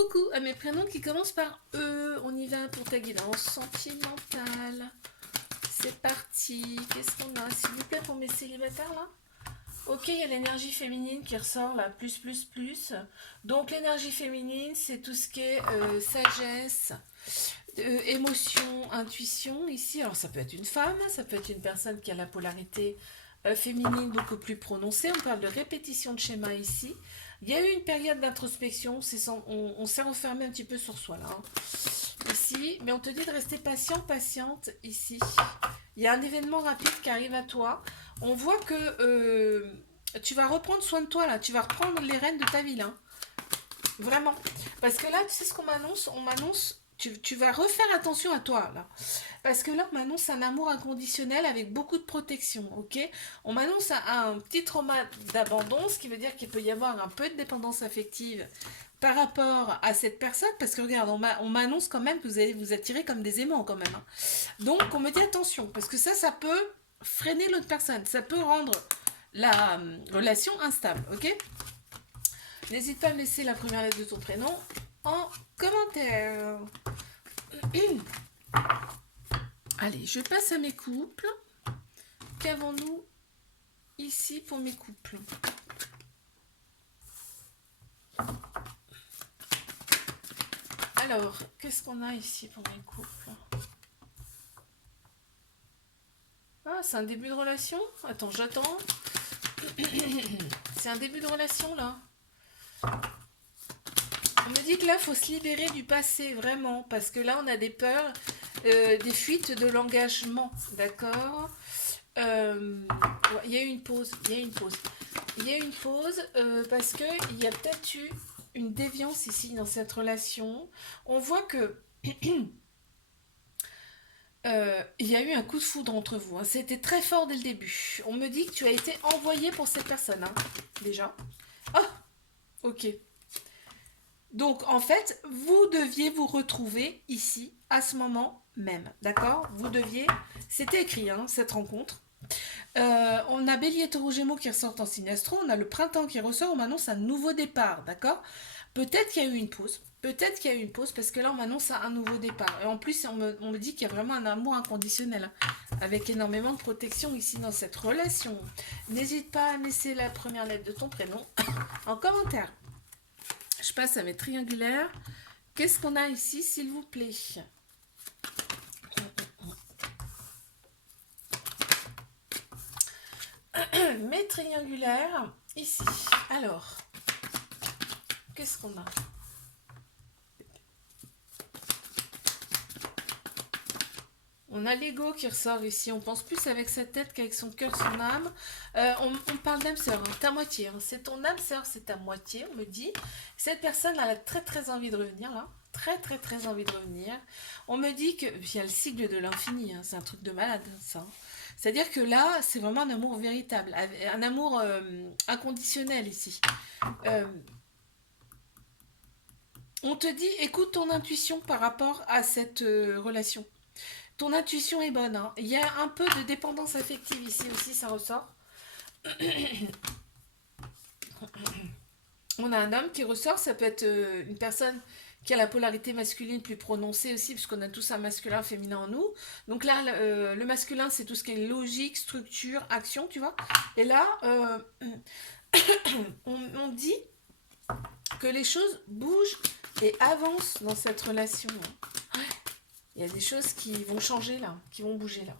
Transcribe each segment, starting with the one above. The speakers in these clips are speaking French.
Coucou à mes prénoms qui commencent par E. On y va pour ta guidance sentimentale. C'est parti. Qu'est-ce qu'on a, s'il vous plaît, pour mes célibataires là? Ok, il y a l'énergie féminine qui ressort là, plus. Donc l'énergie féminine, c'est tout ce qui est sagesse, émotion, intuition ici. Alors ça peut être une femme, ça peut être une personne qui a la polarité féminine beaucoup plus prononcée. On parle de répétition de schéma ici. Il y a eu une période d'introspection, on s'est renfermé un petit peu sur soi là. Hein. Ici, mais on te dit de rester patient, patiente ici. Il y a un événement rapide qui arrive à toi. On voit que tu vas reprendre soin de toi là, tu vas reprendre les rênes de ta vie là. Vraiment. Parce que là, tu sais ce qu'on m'annonce? On m'annonce, tu vas refaire attention à toi là. Parce que là, on m'annonce un amour inconditionnel avec beaucoup de protection, ok? On m'annonce un petit trauma d'abandon, ce qui veut dire qu'il peut y avoir un peu de dépendance affective par rapport à cette personne, parce que regarde, on m'annonce quand même que vous allez vous attirer comme des aimants quand même. Hein. Donc, on me dit attention, parce que ça peut freiner l'autre personne, ça peut rendre la relation instable, ok? N'hésite pas à me laisser la première lettre de ton prénom en commentaire. Allez, je passe à mes couples. Qu'avons-nous ici pour mes couples? Alors, qu'est-ce qu'on a ici pour mes couples? Ah, c'est un début de relation? Attends, j'attends. C'est un début de relation, là. On me dit que là, il faut se libérer du passé, vraiment. Parce que là, on a des peurs, des fuites de l'engagement. D'accord. Il y a eu une pause. Il y a eu une pause parce qu'il y a peut-être eu une déviance ici dans cette relation. On voit que il y a eu un coup de foudre entre vous. Hein. C'était très fort dès le début. On me dit que tu as été envoyé pour cette personne, hein, déjà. Ah, ok. Donc, en fait, vous deviez vous retrouver ici, à ce moment même. D'accord? Vous deviez... C'était écrit, hein, cette rencontre. On a Bélier, Taureau, Gémeaux qui ressortent en signe astro. On a le printemps qui ressort. On m'annonce un nouveau départ. D'accord? Peut-être qu'il y a eu une pause. Peut-être qu'il y a eu une pause parce que là, on m'annonce un nouveau départ. Et en plus, on me dit qu'il y a vraiment un amour inconditionnel. Hein, avec énormément de protection ici dans cette relation. N'hésite pas à me laisser la première lettre de ton prénom en commentaire. Je passe à mes triangulaires. Qu'est-ce qu'on a ici, s'il vous plaît? Mes triangulaires, ici. Alors, qu'est-ce qu'on a? On a l'ego qui ressort ici. On pense plus avec sa tête qu'avec son cœur, son âme. On parle d'âme sœur, hein, ta moitié. Hein. C'est ton âme sœur, c'est ta moitié, on me dit. Cette personne elle a très envie de revenir là. Très envie de revenir. On me dit que il y a le cycle de l'infini. Hein, c'est un truc de malade, ça. C'est-à-dire que là, c'est vraiment un amour véritable, un amour inconditionnel ici. On te dit, écoute ton intuition par rapport à cette relation. Ton intuition est bonne. Hein. Il y a un peu de dépendance affective ici aussi, ça ressort. On a un homme qui ressort, ça peut être une personne qui a la polarité masculine plus prononcée aussi, puisqu'on a tous un masculin, féminin en nous. Donc là, le masculin, c'est tout ce qui est logique, structure, action, tu vois. Et là, on dit que les choses bougent et avancent dans cette relation. Il y a des choses qui vont changer là, qui vont bouger là.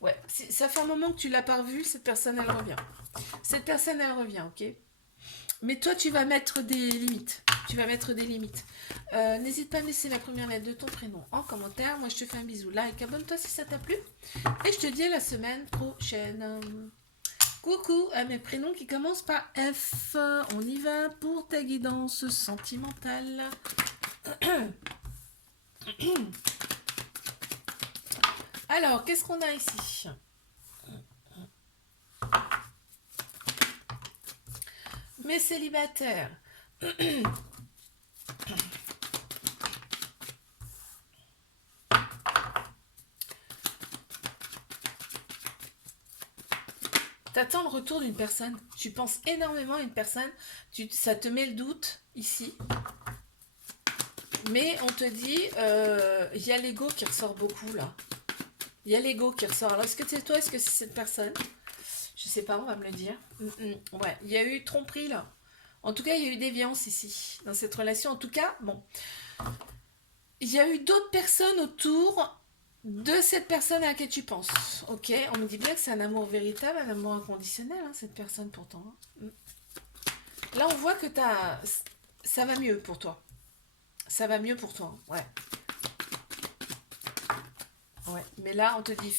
Ouais, ça fait un moment que tu l'as pas revue, cette personne elle revient. Cette personne elle revient, ok? Mais toi tu vas mettre des limites. Tu vas mettre des limites. N'hésite pas à me laisser la première lettre de ton prénom en commentaire. Moi je te fais un bisou, like, abonne-toi si ça t'a plu. Et je te dis à la semaine prochaine. Coucou à mes prénoms qui commencent par F. On y va pour ta guidance sentimentale. Alors, qu'est-ce qu'on a ici? Mes célibataires. T'attends le retour d'une personne. Tu penses énormément à une personne. Ça te met le doute ici. Mais on te dit, il y a l'ego qui ressort beaucoup là. Il y a l'ego qui ressort. Alors, est-ce que c'est toi, est-ce que c'est cette personne? Je sais pas, on va me le dire. Ouais, il y a eu tromperie là. En tout cas, il y a eu déviance ici, dans cette relation. En tout cas, bon, il y a eu d'autres personnes autour de cette personne à laquelle tu penses. Ok, on me dit bien que c'est un amour véritable, un amour inconditionnel, hein, cette personne pourtant. Là, on voit que ça va mieux pour toi. Ça va mieux pour toi, ouais. Ouais, mais là, on te dit,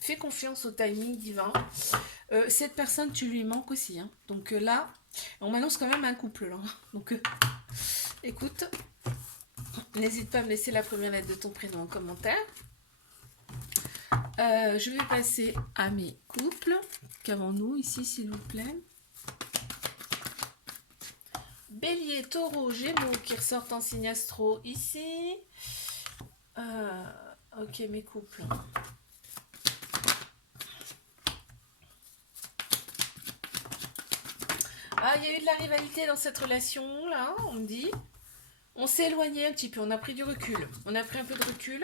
fais confiance au timing divin. Cette personne, tu lui manques aussi. Hein. Donc là, on m'annonce quand même un couple. Là. Donc, écoute, n'hésite pas à me laisser la première lettre de ton prénom en commentaire. Je vais passer à mes couples. Qu'avons-nous ici, s'il vous plaît? Bélier, taureau, gémeaux qui ressortent en signe astro ici. Ok, mes couples. Ah, il y a eu de la rivalité dans cette relation, là, on me dit. On s'est éloigné un petit peu, on a pris du recul. On a pris un peu de recul.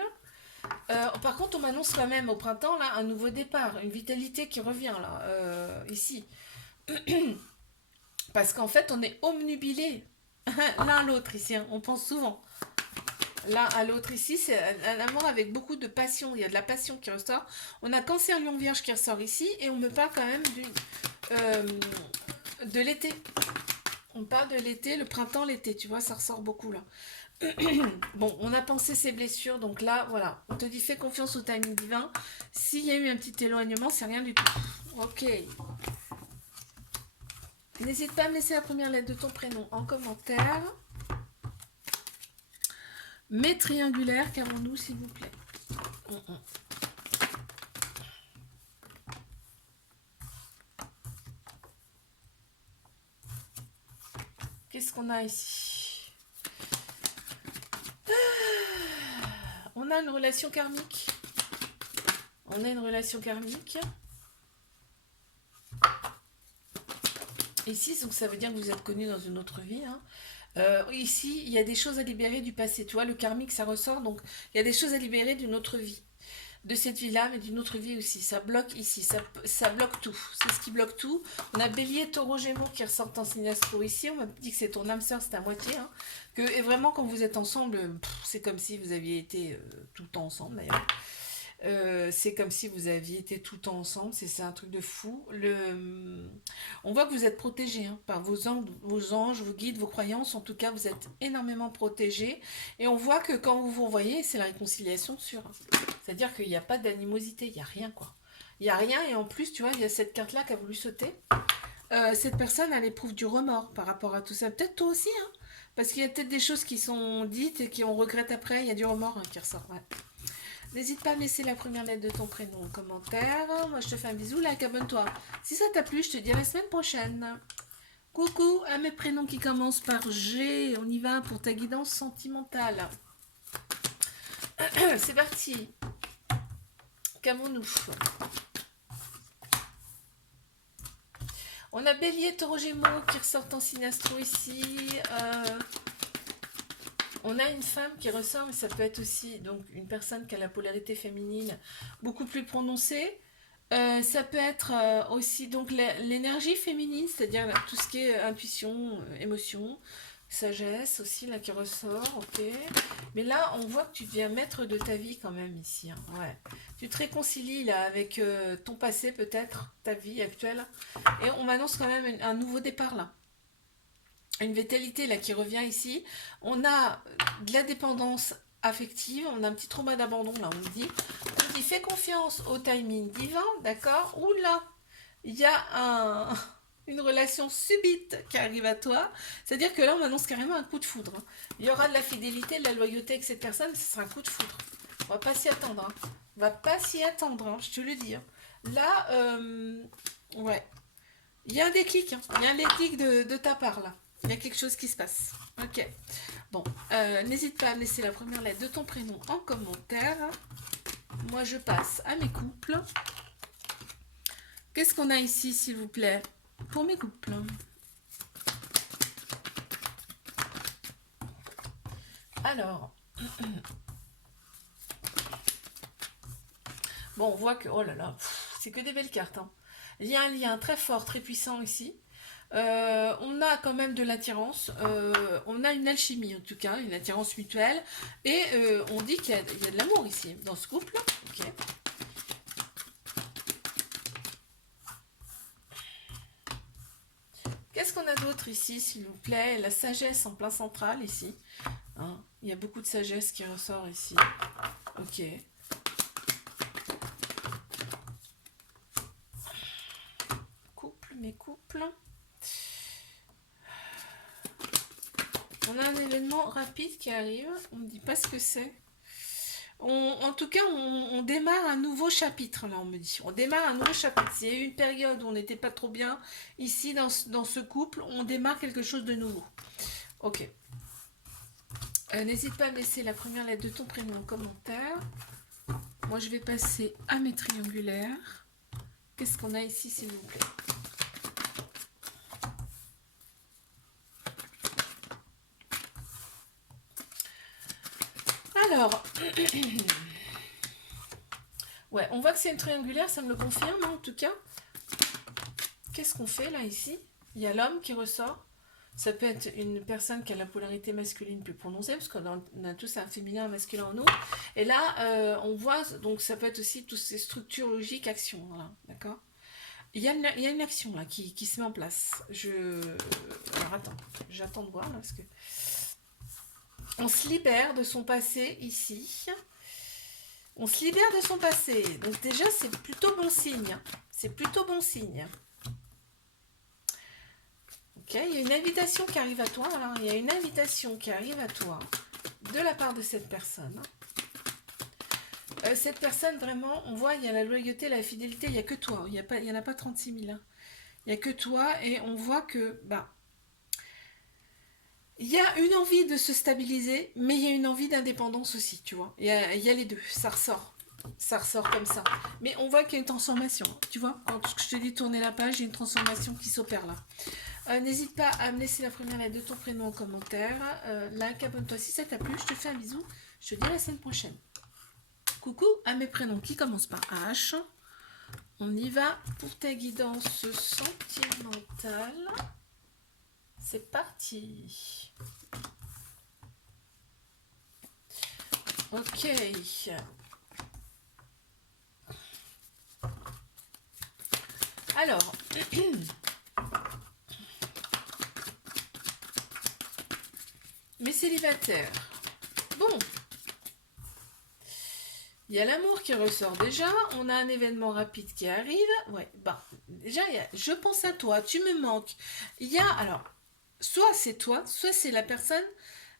Par contre, on m'annonce quand même au printemps, là, un nouveau départ, une vitalité qui revient, là, ici. Parce qu'en fait, on est omnubilés l'un à l'autre ici, hein, on pense souvent. L'un à l'autre ici, c'est un amour avec beaucoup de passion. Il y a de la passion qui ressort. On a Cancer, Lion, Vierge qui ressort ici. Et on me parle quand même de l'été. On parle de l'été, le printemps, l'été. Tu vois, ça ressort beaucoup là. Bon, on a pensé ses blessures. Donc là, voilà. On te dit, fais confiance au timing divin. S'il y a eu un petit éloignement, c'est rien du tout. Ok. N'hésite pas à me laisser la première lettre de ton prénom en commentaire. Mes triangulaires, qu'avons-nous, s'il vous plaît? Qu'est-ce qu'on a ici? On a une relation karmique. On a une relation karmique. Ici, donc ça veut dire que vous êtes connus dans une autre vie. Hein. Ici, il y a des choses à libérer du passé. Tu vois, le karmique, ça ressort. Donc, il y a des choses à libérer d'une autre vie. De cette vie-là, mais d'une autre vie aussi. Ça bloque ici. Ça bloque tout. C'est ce qui bloque tout. On a Bélier, Taureau, Gémeaux qui ressortent en signe astro ici. On m'a dit que c'est ton âme sœur, c'est à moitié. Hein. Et vraiment, quand vous êtes ensemble, c'est comme si vous aviez été tout le temps ensemble, d'ailleurs. C'est comme si vous aviez été tout le temps ensemble, c'est un truc de fou. On voit que vous êtes protégés hein, par vos anges, vos guides, vos croyances. En tout cas, vous êtes énormément protégés. Et on voit que quand vous vous revoyez, c'est la réconciliation sûre. C'est-à-dire qu'il n'y a pas d'animosité, il n'y a rien quoi. Il n'y a rien et en plus, tu vois, il y a cette carte-là qui a voulu sauter. Cette personne, elle éprouve du remords par rapport à tout ça. Peut-être toi aussi, hein, parce qu'il y a peut-être des choses qui sont dites et qu'on regrette après. Il y a du remords hein, qui ressort. Ouais. N'hésite pas à me laisser la première lettre de ton prénom en commentaire. Moi, je te fais un bisou, like, abonne-toi. Si ça t'a plu, je te dis à la semaine prochaine. Coucou à mes prénoms qui commencent par G. On y va pour ta guidance sentimentale. C'est parti. Qu'avons-nous? On a Bélier, Taureau, Gémeaux qui ressortent en signe astro ici. On a une femme qui ressort, mais ça peut être aussi donc une personne qui a la polarité féminine beaucoup plus prononcée. Ça peut être aussi donc l'énergie féminine, c'est-à-dire tout ce qui est intuition, émotion, sagesse aussi là qui ressort, ok. Mais là, on voit que tu deviens maître de ta vie quand même ici, hein, ouais. Tu te réconcilies là avec ton passé peut-être, ta vie actuelle, et on m'annonce quand même un nouveau départ là. Une vitalité là qui revient ici. On a de la dépendance affective, on a un petit trauma d'abandon là, on dit fais confiance au timing divin, d'accord? Ou là, il y a une relation subite qui arrive à toi, c'est-à-dire que là on annonce carrément un coup de foudre. Hein. Il y aura de la fidélité, de la loyauté avec cette personne, ce sera un coup de foudre. On va pas s'y attendre, hein. On va pas s'y attendre, hein, je te le dis. Hein. Là, ouais, il y a un déclic, hein. Il y a un déclic de ta part là. Il y a quelque chose qui se passe. Ok. Bon, n'hésite pas à me laisser la première lettre de ton prénom en commentaire. Moi, je passe à mes couples. Qu'est-ce qu'on a ici, s'il vous plaît, pour mes couples? Alors, bon, on voit que, oh là là, c'est que des belles cartes, hein. Il y a un lien très fort, très puissant ici. On a quand même de l'attirance, on a une alchimie en tout cas, une attirance mutuelle, et on dit qu'il y a de l'amour ici, dans ce couple. Ok. Qu'est-ce qu'on a d'autre ici, s'il vous plaît? La sagesse en plein central ici. Hein, il y a beaucoup de sagesse qui ressort ici. Ok. Couple, mes couples. On a un événement rapide qui arrive. On ne dit pas ce que c'est. En tout cas, on démarre un nouveau chapitre, là, on me dit. On démarre un nouveau chapitre. S'il y a eu une période où on n'était pas trop bien, ici, dans ce couple, on démarre quelque chose de nouveau. Ok. N'hésite pas à me laisser la première lettre de ton prénom en commentaire. Moi, je vais passer à mes triangulaires. Qu'est-ce qu'on a ici, s'il vous plaît? Alors, ouais, on voit que c'est une triangulaire, ça me le confirme, hein, en tout cas. Qu'est-ce qu'on fait, là, ici? Il y a l'homme qui ressort. Ça peut être une personne qui a la polarité masculine plus prononcée, parce qu'on a tous un féminin, un masculin en nous. Et là, on voit, donc ça peut être aussi toutes ces structures logiques, actions, voilà, d'accord? Il y a une action, là, qui se met en place. Alors, attends, j'attends de voir, là, parce que... On se libère de son passé, ici. On se libère de son passé. Donc déjà, c'est plutôt bon signe. C'est plutôt bon signe. Ok, il y a une invitation qui arrive à toi. Alors, il y a une invitation qui arrive à toi de la part de cette personne. Cette personne, vraiment, on voit, il y a la loyauté, la fidélité, il n'y a que toi. Il n'y en a pas 36 000. Hein. Il n'y a que toi et on voit que, bah, il y a une envie de se stabiliser, mais il y a une envie d'indépendance aussi, tu vois. Il y a les deux, ça ressort. Ça ressort comme ça. Mais on voit qu'il y a une transformation, tu vois. Quand je te dis tourner la page, il y a une transformation qui s'opère là. N'hésite pas à me laisser la première lettre de ton prénom en commentaire. Like, abonne-toi si ça t'a plu. Je te fais un bisou. Je te dis à la semaine prochaine. Coucou à mes prénoms qui commencent par H. On y va pour ta guidance sentimentale. C'est parti. Ok. Alors, mes célibataires. Bon. Il y a l'amour qui ressort déjà. On a un événement rapide qui arrive. Ouais, bah, déjà, je pense à toi, tu me manques. Il y a, alors, soit c'est toi, soit c'est la personne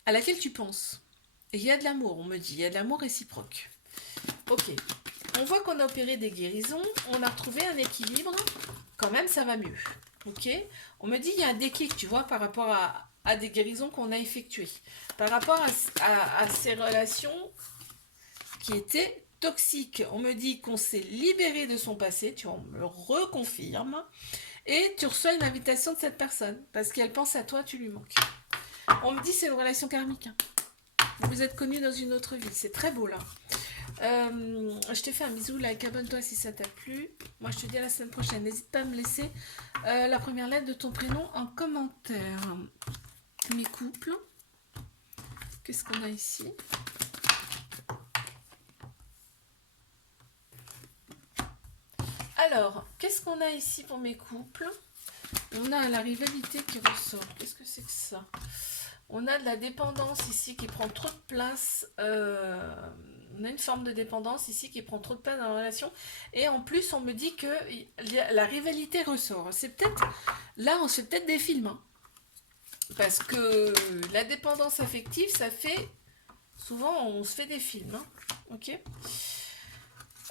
à laquelle tu penses. Et il y a de l'amour, on me dit. Il y a de l'amour réciproque. Ok. On voit qu'on a opéré des guérisons. On a retrouvé un équilibre. Quand même, ça va mieux. Ok. On me dit il y a un déclic, tu vois, par rapport à des guérisons qu'on a effectuées. Par rapport à ces relations qui étaient toxiques. On me dit qu'on s'est libéré de son passé. Tu vois, on me reconfirme. Et tu reçois une invitation de cette personne. Parce qu'elle pense à toi, tu lui manques. On me dit c'est une relation karmique. Hein. Vous êtes connus dans une autre vie. C'est très beau là. Je te fais un bisou, like, abonne-toi si ça t'a plu. Moi je te dis à la semaine prochaine. N'hésite pas à me laisser la première lettre de ton prénom en commentaire. Mes couples. Qu'est-ce qu'on a ici? Alors, qu'est-ce qu'on a ici pour mes couples? On a la rivalité qui ressort. Qu'est-ce que c'est que ça? On a de la dépendance ici qui prend trop de place. On a une forme de dépendance ici qui prend trop de place dans la relation. Et en plus, on me dit que la rivalité ressort. C'est peut-être... Là, on se fait peut-être des films. Hein. Parce que la dépendance affective, ça fait... Souvent, on se fait des films. Hein. Ok.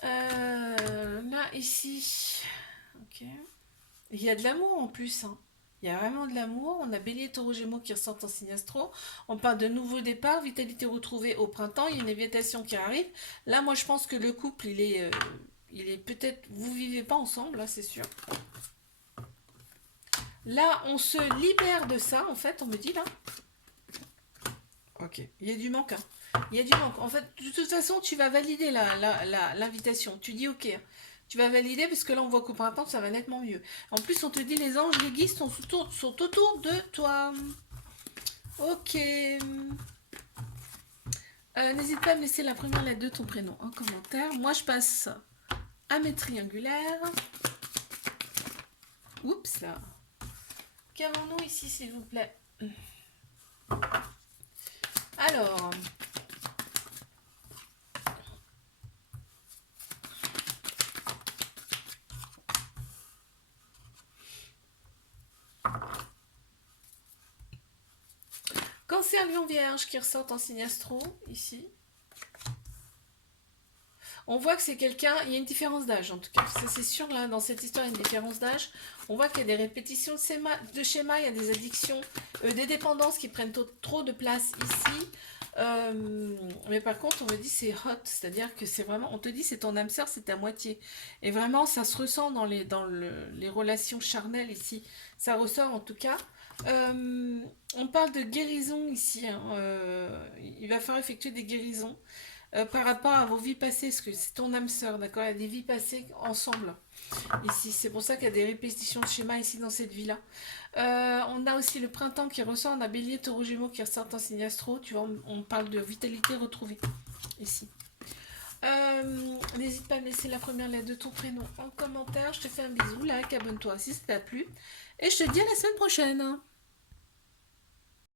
Là, ici... Ok. Il y a de l'amour en plus. Hein. Il y a vraiment de l'amour. On a Bélier, Taureau, Gémeaux qui ressortent en signe astro. On parle de nouveau départ, vitalité retrouvée au printemps. Il y a une invitation qui arrive. Là, moi, je pense que le couple, il est peut-être... Vous vivez pas ensemble, là, c'est sûr. Là, on se libère de ça, en fait, on me dit là. Ok, il y a du manque, hein. Il y a du manque. En fait, de toute façon, tu vas valider l'invitation. Tu dis ok. Tu vas valider parce que là, on voit qu'au printemps, ça va nettement mieux. En plus, on te dit les anges, les guides sont autour de toi. Ok. N'hésite pas à me laisser la première lettre de ton prénom en commentaire. Moi, je passe à mes triangulaires. Oups là. Qu'avons-nous ici, s'il vous plaît? Alors, Cancer, Lion, Vierge qui ressortent en signe astro, ici. On voit que c'est quelqu'un, il y a une différence d'âge en tout cas, ça c'est sûr, là dans cette histoire il y a une différence d'âge. On voit qu'il y a des répétitions de schémas, il y a des addictions, des dépendances qui prennent trop de place ici. Mais par contre on me dit c'est hot, c'est-à-dire que c'est vraiment, on te dit c'est ton âme sœur, c'est ta moitié. Et vraiment ça se ressent dans les relations charnelles ici, ça ressort en tout cas. On parle de guérison ici, hein. Il va falloir effectuer des guérisons. Par rapport à vos vies passées, parce que c'est ton âme sœur, d'accord? Il y a des vies passées ensemble, ici. C'est pour ça qu'il y a des répétitions de schémas ici dans cette vie-là. On a aussi le printemps qui ressort, on a Bélier, Taureau, Gémeaux qui ressortent en signe astro. Tu vois, on parle de vitalité retrouvée, ici. N'hésite pas à me laisser la première lettre de ton prénom en commentaire. Je te fais un bisou, like, abonne-toi si ça t'a plu. Et je te dis à la semaine prochaine.